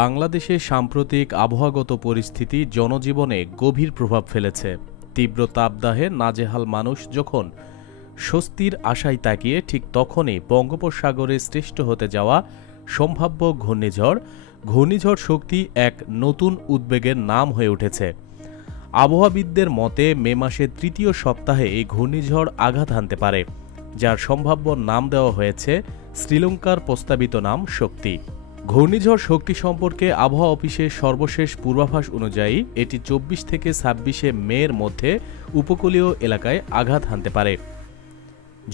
বাংলাদেশে সাম্প্রতিক আবহাওয়াগত পরিস্থিতি জনজীবনে গভীর প্রভাব ফেলেছে। তীব্র তাপদাহে নাজেহাল মানুষ যখন স্বস্তির আশায় তাকিয়ে ঠিক তখনই বঙ্গোপসাগরে সৃষ্ট হতে যাওয়া সম্ভাব্য ঘূর্ণিঝড় শক্তি এক নতুন উদ্বেগের নাম হয়ে উঠেছে। আবহাওয়াবিদদের মতে মে মাসের তৃতীয় সপ্তাহে এই ঘূর্ণিঝড় আঘাত হানতে পারে, যার সম্ভাব্য নাম দেওয়া হয়েছে শ্রীলঙ্কার প্রস্তাবিত নাম শক্তি। ঘূর্ণিঝড় শক্তি সম্পর্কে আবহাওয়া অফিসের সর্বশেষ পূর্বাভাস অনুযায়ী এটি 24 থেকে 26 মের মধ্যে উপকূলীয় এলাকায় আঘাত হানতে পারে।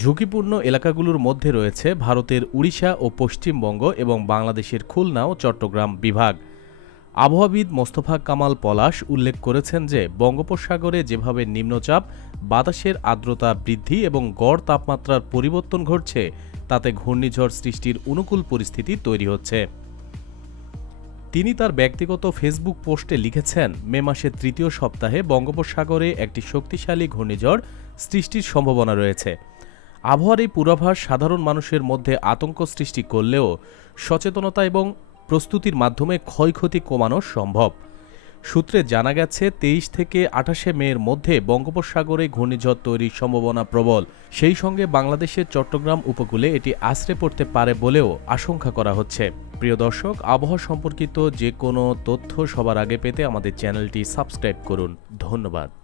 ঝুঁকিপূর্ণ এলাকাগুলোর মধ্যে রয়েছে ভারতের উড়িষ্যা ও পশ্চিমবঙ্গ এবং বাংলাদেশের খুলনা ও চট্টগ্রাম বিভাগ। আবহাওয়াবিদ মোস্তফা কামাল পলাশ উল্লেখ করেছেন যে বঙ্গোপসাগরে যেভাবে নিম্নচাপ, বাতাসের আর্দ্রতা বৃদ্ধি এবং গড় তাপমাত্রার পরিবর্তন ঘটছে, তাতে ঘূর্ণিঝড় সৃষ্টির অনুকূল পরিস্থিতি তৈরি হচ্ছে। তিনি তার ব্যক্তিগত ফেসবুক পোস্টে লিখেছেন, মে মাসের তৃতীয় সপ্তাহে বঙ্গোপসাগরে একটি শক্তিশালী ঘূর্ণিঝড় সৃষ্টির সম্ভাবনা রয়েছে। আবহাওয়ার এই পূর্বাভাস সাধারণ মানুষের মধ্যে আতঙ্ক সৃষ্টি করলেও সচেতনতা এবং প্রস্তুতির মাধ্যমে ক্ষয়ক্ষতি কমানো সম্ভব। সূত্রে জানা গেছে 23 থেকে 28 মের মধ্যে বঙ্গোপসাগরে ঘূর্ণিঝড় তৈরির সম্ভাবনা প্রবল। সেই সঙ্গে বাংলাদেশের চট্টগ্রাম উপকূলে এটি আছড়ে পড়তে পারে বলেও আশঙ্কা করা হচ্ছে। প্রিয় দর্শক, আবহাওয়া সম্পর্কিত যে কোনো তথ্য সবার আগে পেতে আমাদের চ্যানেলটি সাবস্ক্রাইব করুন। ধন্যবাদ।